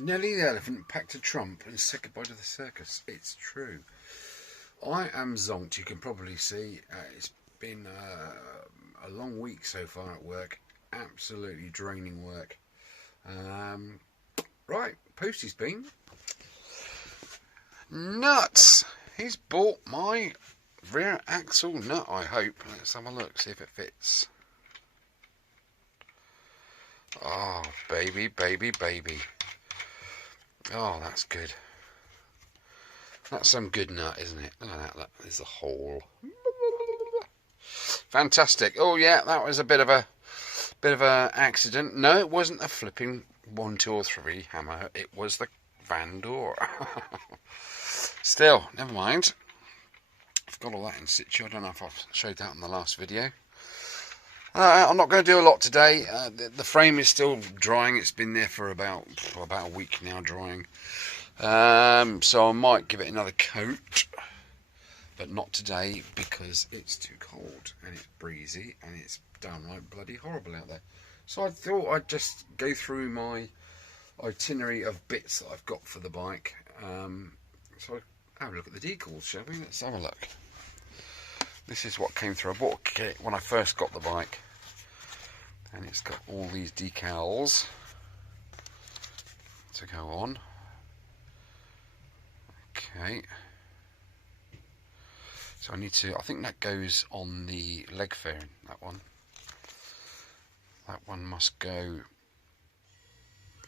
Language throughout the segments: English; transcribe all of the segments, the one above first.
Nelly the elephant packed a trump and said goodbye to the circus. It's true. I am zonked. You can probably see it's been a long week so far at work. Absolutely draining work. Right, Posty's been nuts. He's bought my rear axle nut, I hope. Let's have a look, see if it fits. Oh, baby, baby, baby. Oh, that's good. That's some good nut, isn't it? Look at that, look, there's a hole. Fantastic. Oh yeah, that was a bit of a accident. No, it wasn't a flipping 1, 2 or 3 hammer. It was the van door. Still, never mind. I've got all that in situ. I don't know if I've showed that in the last video. I'm not going to do a lot today. The frame is still drying. It's been there for about a week now drying. So I might give it another coat, but not today because it's too cold and it's breezy and it's downright bloody horrible out there. So I thought I'd just go through my itinerary of bits that I've got for the bike. So have a look at the decals, shall we? Let's have a look. This is what came through. I bought a kit when I first got the bike, and it's got all these decals to go on. Okay. So I think that goes on the leg fairing, that one. That one must go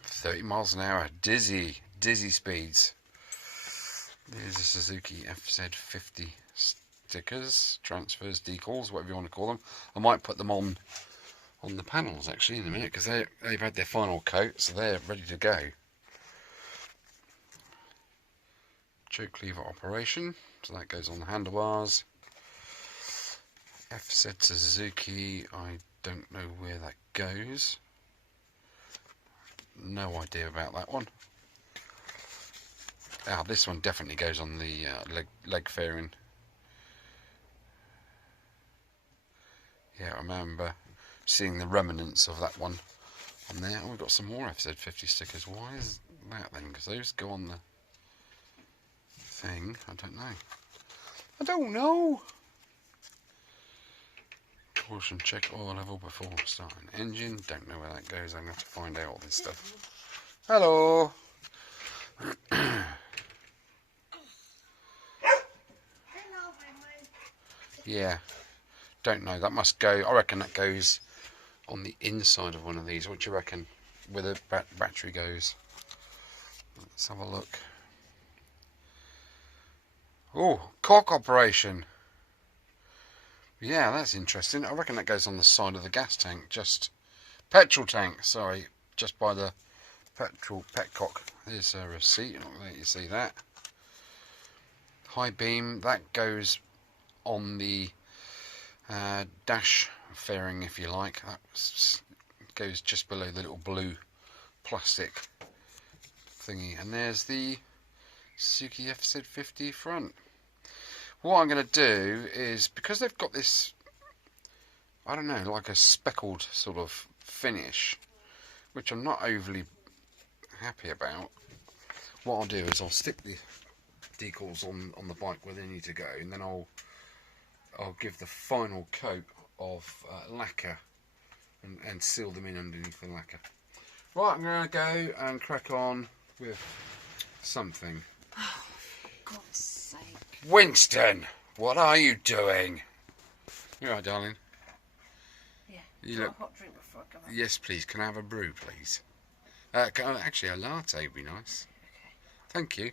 30 miles an hour, dizzy speeds. There's a Suzuki FZ50 stickers, transfers, decals, whatever you want to call them. I might put them on the panels actually in a minute because they've had their final coat, so they're ready to go. Choke lever operation, so that goes on the handlebars. FZ Suzuki, I don't know where that goes. No idea about that one. This one definitely goes on the leg fairing. Yeah, I remember seeing the remnants of that one on there. Oh, we've got some more FZ50 stickers. Why is that then? Because those go on the thing. I don't know. Caution, check oil level before starting engine. Don't know where that goes. I'm going to have to find out all this stuff. Hello. Yeah, don't know. That must go. I reckon that goes on the inside of one of these. What do you reckon? Where the battery goes. Let's have a look. Oh, cock operation. Yeah, that's interesting. I reckon that goes on the side of the gas tank. Petrol tank, sorry. Just by the petcock. There's a receipt. I'm not going to let you see that. High beam, that goes on the dash fairing, if you like. That goes just below the little blue plastic thingy. And there's the Suzuki FZ50 front. What I'm going to do is, because they've got this, I don't know, like a speckled sort of finish, which I'm not overly happy about, what I'll do is I'll stick the decals on the bike where they need to go, and then I'll give the final coat of lacquer and seal them in underneath the lacquer. Right, I'm going to go and crack on with something. Oh, for God's sake. Winston, what are you doing? You alright, darling? Yeah. You Got look... a hot drink before I come out. Yes, please. Can I have a brew, please? Actually, a latte would be nice. Okay. Thank you.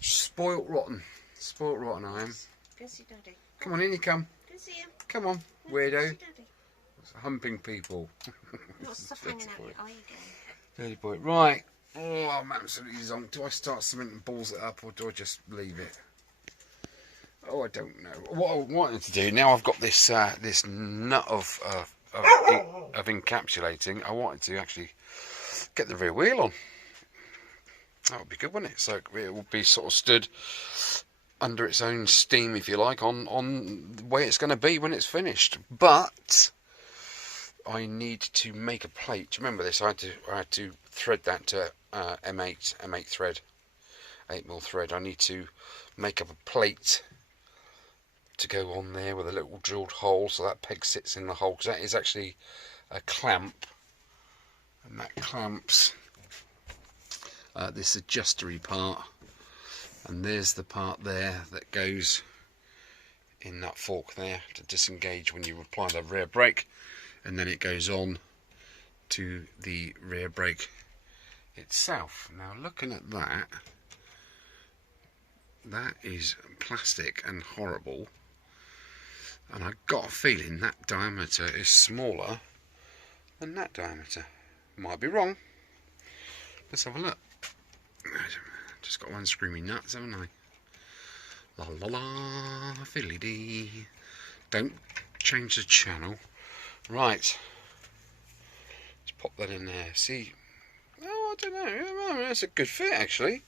Spoilt rotten. Spoilt rotten I am. Go see Daddy. Come on in, you come. Go see him. Come on, No, weirdo. Go see Daddy. Humping people. Got stuff hanging out your eye again. Dirty boy. Right. Oh, I'm absolutely zonked. Do I start cementing balls it up, or do I just leave it? Oh, I don't know. What I wanted to do, now I've got this this nut of encapsulating, I wanted to actually get the rear wheel on. That would be good, wouldn't it? So it will be sort of stood under its own steam, if you like, on the way it's going to be when it's finished. But I need to make a plate. Do you remember this? I had to thread that to M8 thread, 8mm thread. I need to make up a plate to go on there with a little drilled hole, so that peg sits in the hole, because that is actually a clamp, and that clamps this adjustery part, and there's the part there that goes in that fork there to disengage when you apply the rear brake, and then it goes on to the rear brake itself. Now looking at that, that is plastic and horrible, and I got a feeling that diameter is smaller than that diameter. Might be wrong. Let's have a look. Just got one screaming nuts, haven't I? La la la, fiddly dee. Don't change the channel. Right. Let's pop that in there. See? Oh, I don't know. That's a good fit, actually.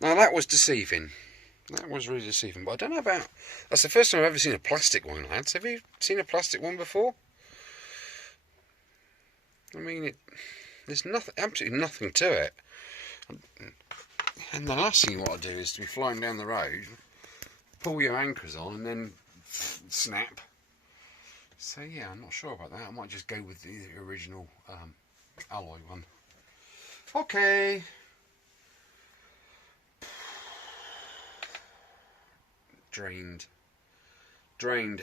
Now, that was deceiving. That was really deceiving. But I don't know about... That's the first time I've ever seen a plastic one, lads. Have you seen a plastic one before? I mean, there's nothing, absolutely nothing to it. And the last thing you want to do is to be flying down the road, pull your anchors on, and then snap. So yeah, I'm not sure about that. I might just go with the original alloy one. Okay. Drained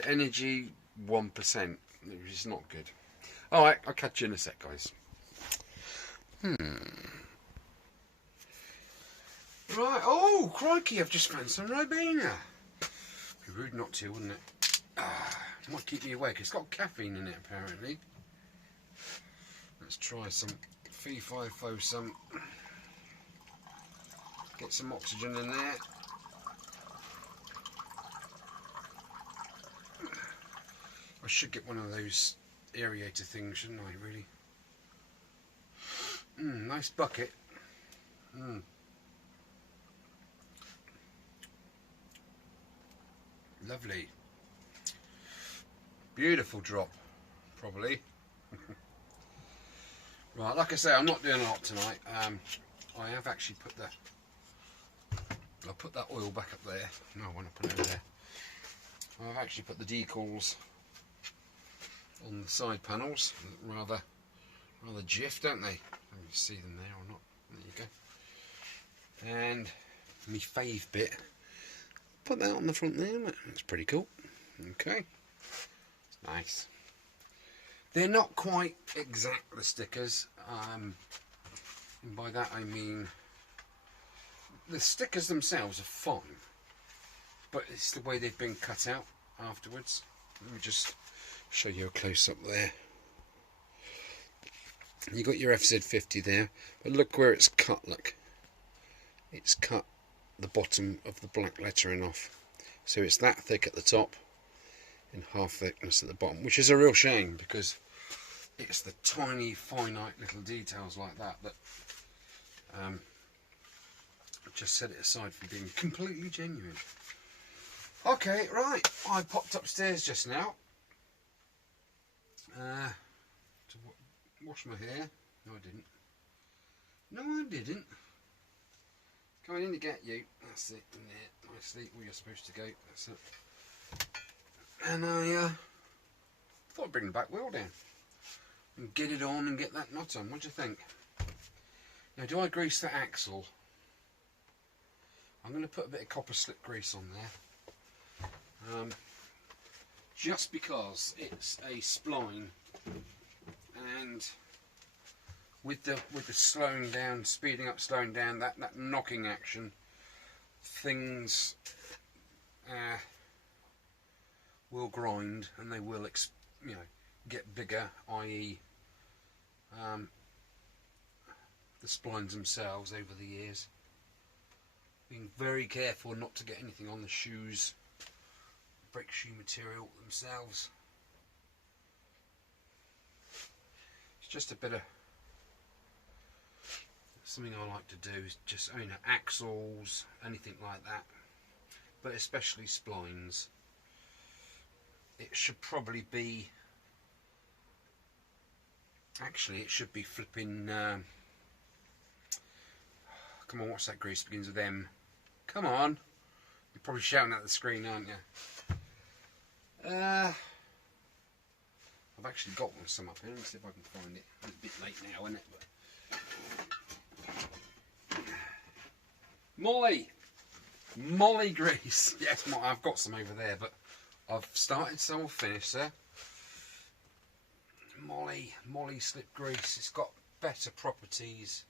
energy 1%, which is not good. Alright, I'll catch you in a sec, guys. Right, oh crikey, I've just found some Ribena. Be rude not to, wouldn't it? Might keep me awake. It's got caffeine in it apparently. Let's try some FZ50, some. Get some oxygen in there. I should get one of those aerator things, shouldn't I, really? Nice bucket. Lovely. Beautiful drop, probably. Right, like I say, I'm not doing a lot tonight. I have actually put I'll put that oil back up there. No, I want to put it over there. I've actually put the decals on the side panels. Rather jiff, don't they? Can you see them there or not? There you go. And my fave bit. Put that on the front there. That's pretty cool. Okay. It's nice. They're not quite exact, the stickers. And by that I mean the stickers themselves are fine, but it's the way they've been cut out afterwards. Let me just show you a close up there. You got your FZ50 there, but look where it's cut. Look, it's cut the bottom of the black lettering off, so it's that thick at the top and half thickness at the bottom, which is a real shame because it's the tiny finite little details like that just set it aside from being completely genuine. Okay, right, I popped upstairs just now to wash my hair. No, I didn't. No, I didn't. Coming in to get you. That's it. In there, nicely where you're supposed to go. That's it. And I thought I'd bring the back wheel down and get it on and get that nut on. What do you think? Now, do I grease the axle? I'm going to put a bit of copper slip grease on there, just because it's a spline, and with the slowing down, speeding up, slowing down, that knocking action, things will grind and they will get bigger, i.e. the splines themselves over the years. Being very careful not to get anything on the shoes, brake shoe material themselves. It's just a bit of something I like to do, is just axles, anything like that, but especially splines. It should probably be, actually it should be flipping come on, what's that grease? Begins with M. Come on. You're probably shouting at the screen, aren't you? I've actually got some up here. Let's see if I can find it. It's a bit late now, isn't it? But... Molly grease. Yes, I've got some over there, but I've started some or finished there. Molly slip grease. It's got better properties.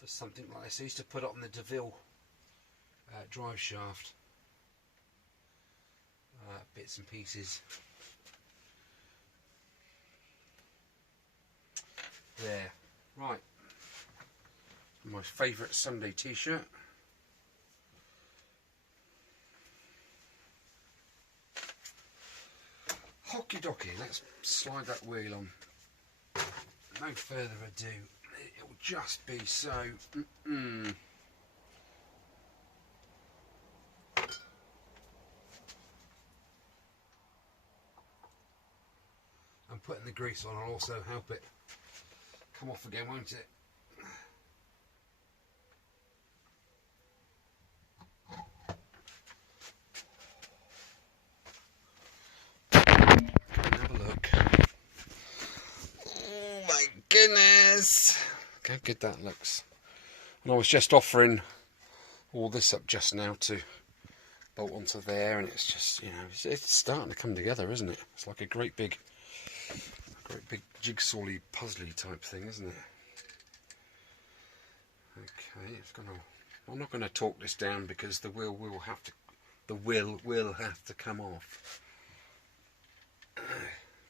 Does something like this. I used to put it on the DeVille drive shaft. Bits and pieces. There. Right. My favourite Sunday t-shirt. Hockey docky, let's slide that wheel on. No further ado, it'll just be so. I'm putting the grease on will also help it come off again, won't it? Goodness, look how good that looks. And I was just offering all this up just now to bolt onto there, and it's just, you know, it's starting to come together, isn't it? It's like a great big jigsaw-y, puzzly type thing, isn't it? Okay, I'm not going to talk this down because the wheel will have to come off,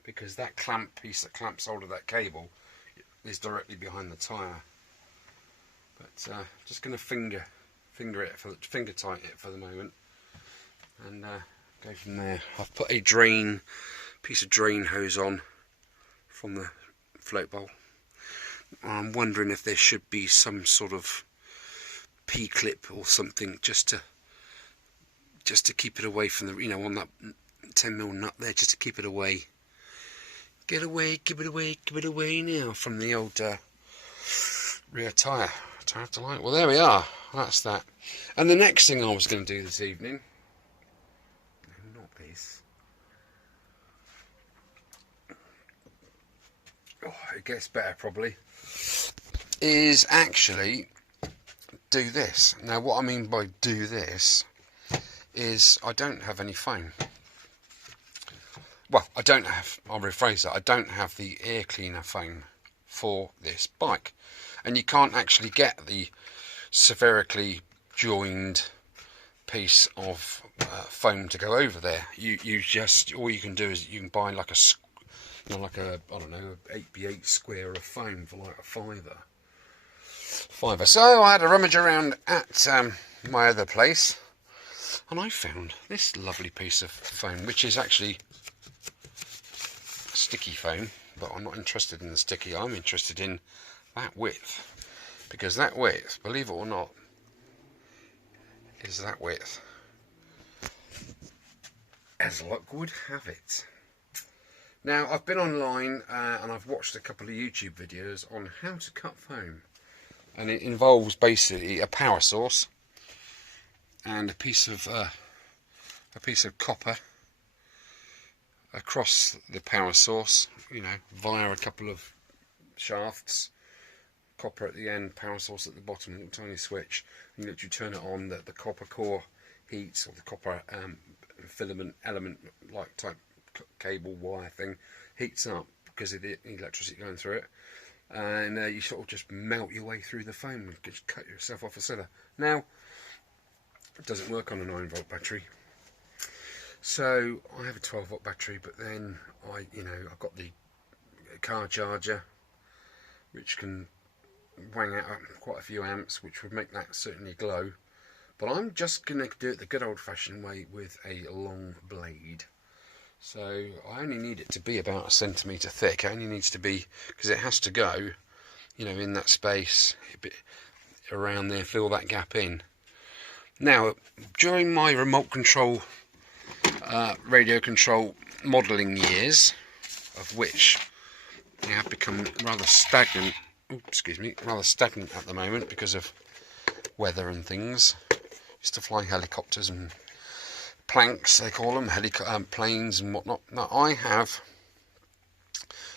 because that clamp piece that clamps hold of that cable is directly behind the tyre. But just going to finger tighten it for the moment, and go from there. I've put a piece of drain hose on from the float bowl. I'm wondering if there should be some sort of P-clip or something just to keep it away from the, you know, on that 10mm nut there, just to keep it away. Give it away now from the old rear tyre. Well, there we are. That's that. And the next thing I was going to do this evening, no, not this. Oh, it gets better probably. Is actually do this. Now, what I mean by do this is I don't have any foam. Well, I'll rephrase that, I don't have the air cleaner foam for this bike. And you can't actually get the spherically joined piece of foam to go over there. You just, all you can do is you can buy like I don't know, 8x8 square of foam for like a fiver. So I had a rummage around at my other place, and I found this lovely piece of foam, which is actually sticky foam, but I'm not interested in the sticky. I'm interested in that width, because that width, believe it or not, is that width, as luck would have it. Now, I've been online and I've watched a couple of YouTube videos on how to cut foam, and it involves basically a power source and a piece of copper across the power source, you know, via a couple of shafts, copper at the end, power source at the bottom, a little tiny switch. You literally turn it on, the copper core heats, or the copper filament element like type cable wire thing heats up because of the electricity going through it, and you sort of just melt your way through the foam and just cut yourself off a cylinder. Now, it doesn't work on a 9-volt battery. So I have a 12-volt battery, but then I've got the car charger, which can wang out quite a few amps, which would make that certainly glow. But I'm just going to do it the good old-fashioned way with a long blade. So I only need it to be about 1 centimetre thick. It only needs to be, because it has to go, you know, in that space, a bit around there, fill that gap in. Now, during my remote control radio control modelling years, of which they have become rather stagnant. Rather stagnant at the moment because of weather and things. Used to fly helicopters and planks, they call them, planes and whatnot. Now I have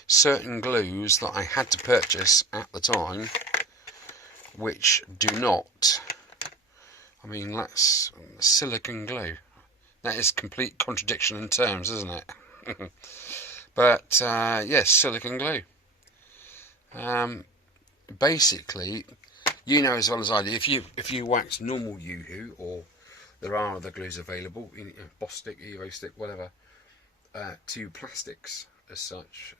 certain glues that I had to purchase at the time, which do not. I mean, that's silicon glue. That is complete contradiction in terms, isn't it? But yes, silicon glue. Basically, you know as well as I do, if you wax normal Yoo-hoo, or there are other glues available, Bostik, Evo Stick, whatever, to plastics as such,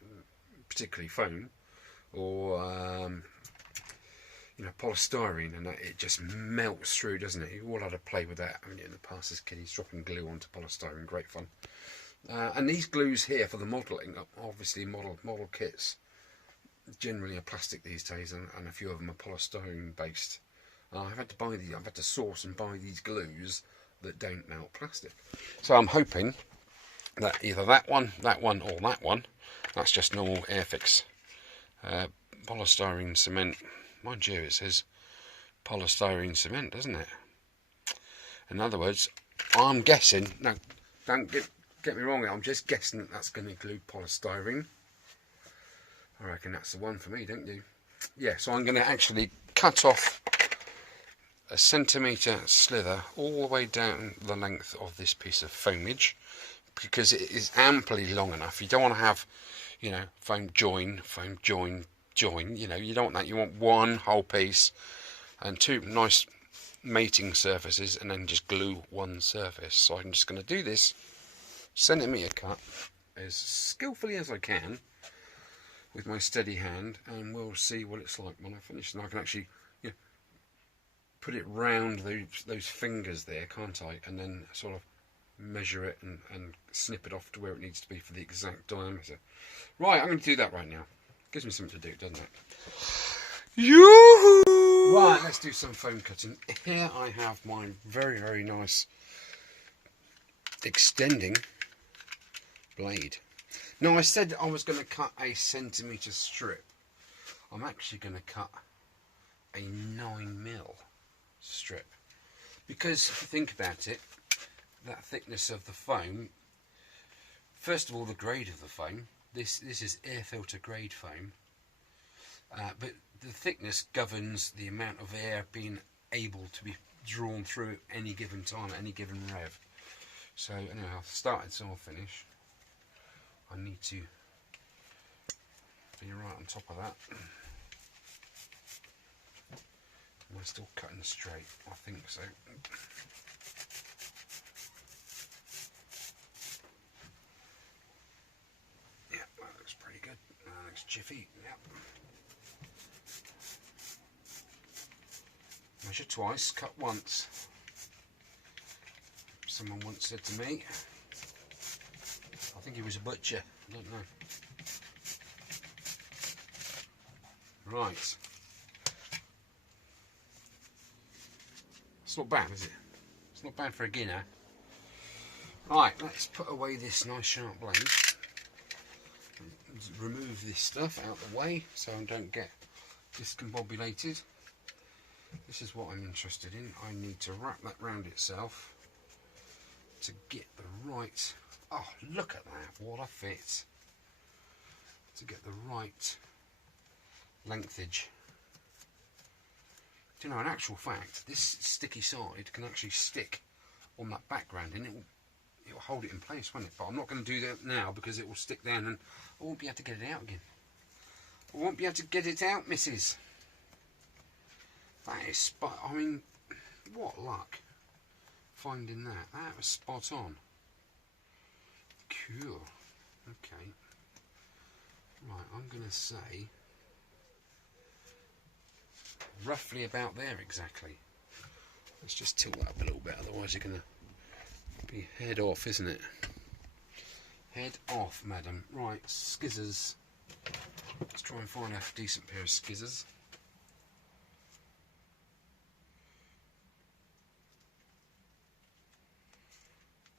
particularly foam, or polystyrene, and that, it just melts through, doesn't it? You've all had to play with that, haven't you, in the past, as kiddies, dropping glue onto polystyrene, great fun. And these glues here for the modelling, obviously model kits, generally are plastic these days, and a few of them are polystyrene based. I've had to source and buy these glues that don't melt plastic. So I'm hoping that either that one, or that one, that's just normal Airfix polystyrene cement. Mind you, it says polystyrene cement, doesn't it? In other words, I'm guessing, no, don't get me wrong, I'm just guessing that that's going to include polystyrene. I reckon that's the one for me, don't you? Yeah, so I'm going to actually cut off a centimetre slither all the way down the length of this piece of foamage, because it is amply long enough. You don't want to have, foam join, you don't want that. You want one whole piece and two nice mating surfaces, and then just glue one surface. So I'm just going to do this centimetre cut as skillfully as I can with my steady hand, and we'll see what it's like when I finish. And I can actually put it round those fingers there, can't I? And then sort of measure it and snip it off to where it needs to be for the exact diameter. Right, I'm going to do that right now. Gives me something to do, doesn't it? Yoo-hoo! Right, let's do some foam cutting. Here I have my very, very nice extending blade. Now, I said I was going to cut a centimetre strip. I'm actually going to cut a 9mm strip, because if you think about it, that thickness of the foam, first of all, the grade of the foam, this is air filter grade foam, but the thickness governs the amount of air being able to be drawn through at any given time, at any given rev. So anyway, I've started, so I'll finish. I need to be right on top of that. Am I still cutting straight? I think so. Yeah, that looks pretty good. That looks jiffy. Yep. Measure twice, cut once. Someone once said to me, I think he was a butcher, I don't know. Right. It's not bad, is it? It's not bad for a beginner. Right, let's put away this nice sharp blade. Remove this stuff out of the way so I don't get discombobulated. This is what I'm interested in. I need to wrap that round itself to get the right... Oh, look at that, what a fit. To get the right lengthage. Do you know, in actual fact, this sticky side can actually stick on that background, and it'll hold it in place, won't it? But I'm not going to do that now, because it will stick down and I won't be able to get it out again. I won't be able to get it out, missus. That is spot... I mean, what luck finding that. That was spot on. Cool. Okay. Right, I'm going to say roughly about there exactly. Let's just tilt that up a little bit, otherwise you're going to be head off, isn't it? Head off, madam. Right, skizzers. Let's try and find a decent pair of skizzers.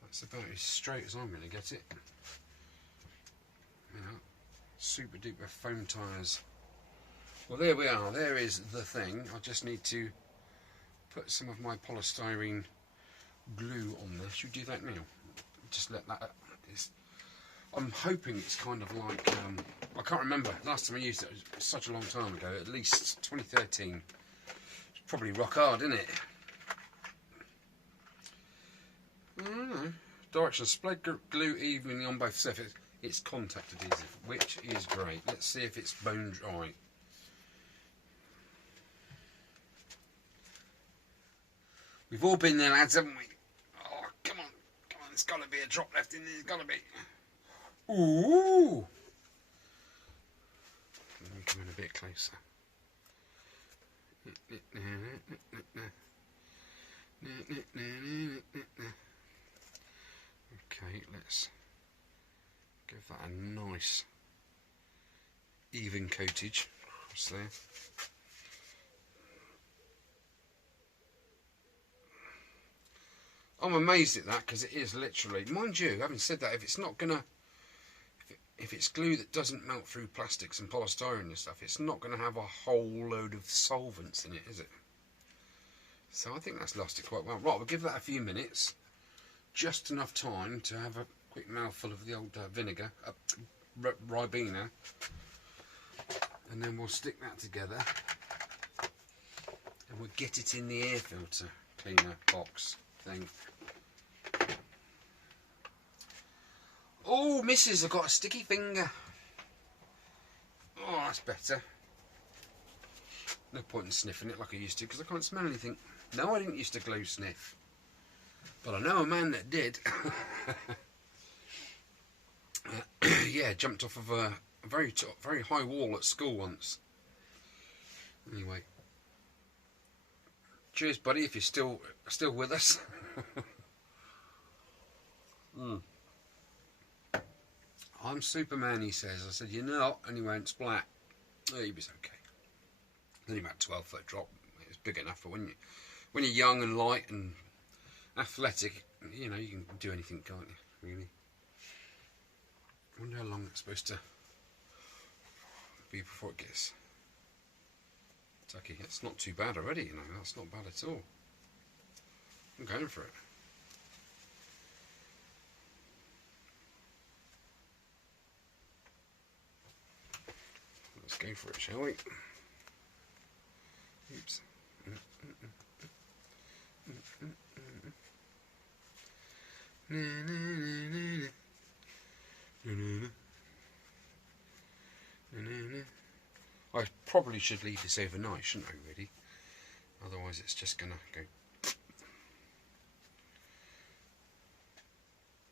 That's about as straight as I'm going to get it. You know, super duper foam tyres. Well, there we are. There is the thing. I just need to put some of my polystyrene glue on this. Should we do that now? Just let that. I'm hoping it's kind of like I can't remember last time I used it. It was such a long time ago. At least 2013. It's probably rock hard, isn't it? I don't know. Direction spread glue evenly on both surfaces. It's contact adhesive, which is great. Let's see if it's bone dry. We've all been there, lads, haven't we? Oh, come on. Come on, there's got to be a drop left in there. There's got to be. Ooh! Let me come in a bit closer. Okay, let's give that a nice even coatage across there. I'm amazed at that because it is literally, mind you, having said that, if it's not gonna, if it's glue that doesn't melt through plastics and polystyrene and stuff, it's not going to have a whole load of solvents in it, is it? So I think that's lasted quite well. Right, we'll give that a few minutes, just enough time to have a quick mouthful of the old vinegar, Ribena, and then we'll stick that together and we'll get it in the air filter cleaner box thing. Oh, missus, I've got a sticky finger. Oh, that's better. No point in sniffing it like I used to because I can't smell anything. No, I didn't used to glue sniff. But I know a man that did. Yeah, jumped off of a very high wall at school once. Anyway. Cheers, buddy, if you're still with us. I'm Superman, he says. I said, you're not, and he went splat. Oh, he was okay. Only about 12-foot drop. It was big enough for when you're young and light and athletic, you know, you can do anything, can't you, really? I wonder how long it's supposed to be before it gets tacky. It's not too bad already, you know, that's not bad at all. I'm going for it. Let's go for it, shall we? Oops. I probably should leave this overnight, shouldn't I, really? Otherwise it's just gonna go.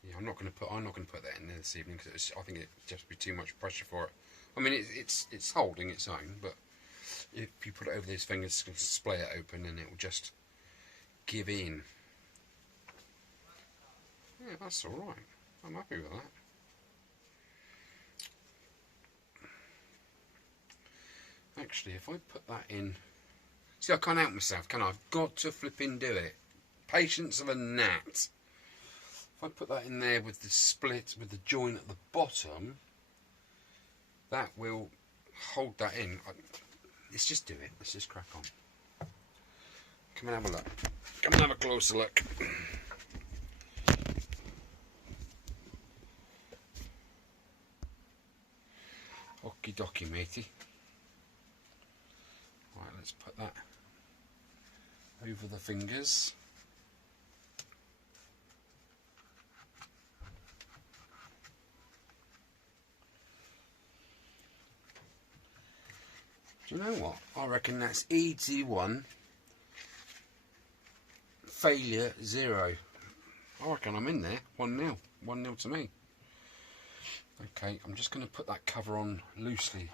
Yeah, I'm not gonna put that in there this evening because I think it'd just be too much pressure for it. I mean, it's holding its own, but if you put it over these fingers, it's going to splay it open and it will just give in. Yeah, that's alright. I'm happy with that. Actually, if I put that in... See, I can't help myself, can I? I've got to flipping do it. Patience of a gnat. If I put that in there with the split, with the join at the bottom, that will hold that in. Let's just do it. Let's just crack on. Come and have a look. Come and have a closer look. Okie dokie, matey. Right, let's put that over the fingers. Do you know what? I reckon that's ET1, failure 0. I reckon I'm in there. 1-0. 1-0 to me. Okay, I'm just going to put that cover on loosely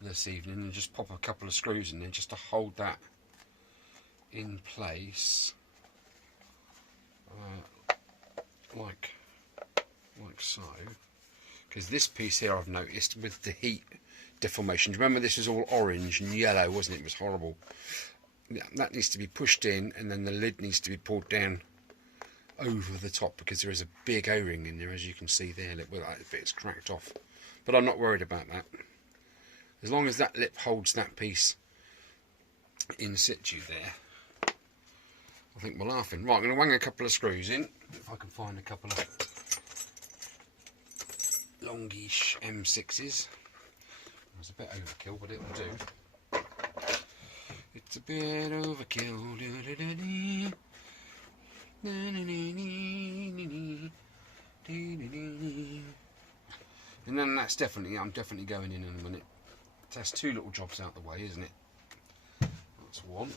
this evening and just pop a couple of screws in there just to hold that in place, like so. Because this piece here, I've noticed with the heat deformation. Remember, this was all orange and yellow, wasn't it? It was horrible. That needs to be pushed in, and then the lid needs to be pulled down over the top because there is a big O-ring in there, as you can see there. Look, well, that bit's cracked off, but I'm not worried about that. As long as that lip holds that piece in situ there, I think we're laughing. Right, I'm going to wang a couple of screws in, if I can find a couple of longish M6s. It's a bit overkill, but it'll do. It's a bit overkill. And then that's definitely, I'm definitely going in a minute. That's 2 little jobs out the way, isn't it? That's one.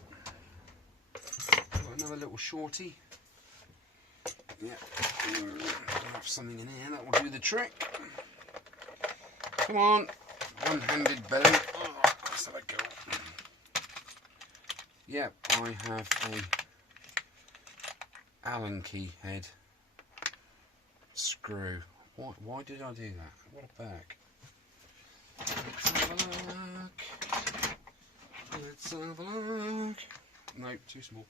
Got another little shorty. Yeah, have something in here that will do the trick. Come on, one-handed belly. Oh, let's have a go. Yep, I have a Allen key head screw. Why did I do that? What a bag. Let's have a look. Let's have a look. Nope, too small.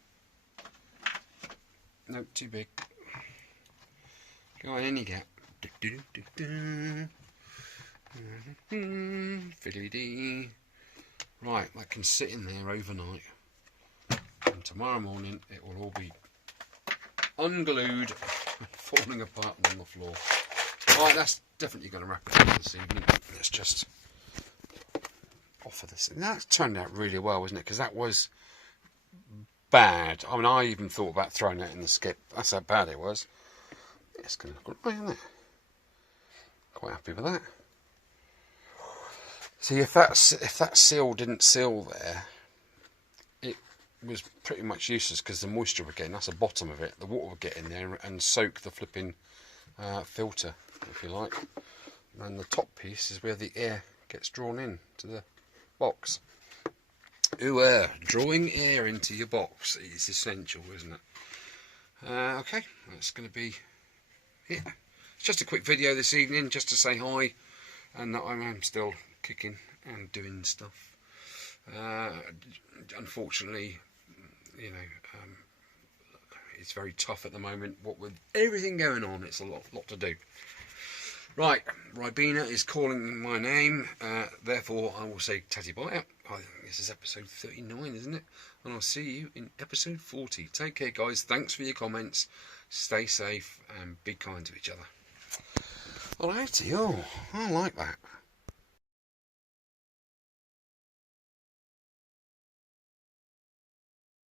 Nope, too big. Go on, any gap. Fiddly-dee. Right, that can sit in there overnight. And tomorrow morning it will all be unglued and falling apart on the floor. Right, that's definitely going to wrap it up this evening. Let's just offer this. And that's turned out really well, isn't it? Because that was bad. I mean, I even thought about throwing that in the skip. That's how bad it was. It's going to look right, isn't it? Quite happy with that. See, if that seal didn't seal there, it was pretty much useless because the moisture would get in. That's the bottom of it. The water would get in there and soak the flipping filter, if you like. And the top piece is where the air gets drawn in to the box. Ooh, drawing air into your box is essential, isn't it? Okay, that's going to be it. It's just a quick video this evening, just to say hi, and that I am still kicking and doing stuff. Unfortunately, you know, it's very tough at the moment. What with everything going on, it's a lot to do. Right, Ribena is calling my name, therefore I will say tatty bye. I think this is episode 39, isn't it? And I'll see you in episode 40. Take care, guys. Thanks for your comments. Stay safe and be kind to each other. Alrighty, oh, I like that.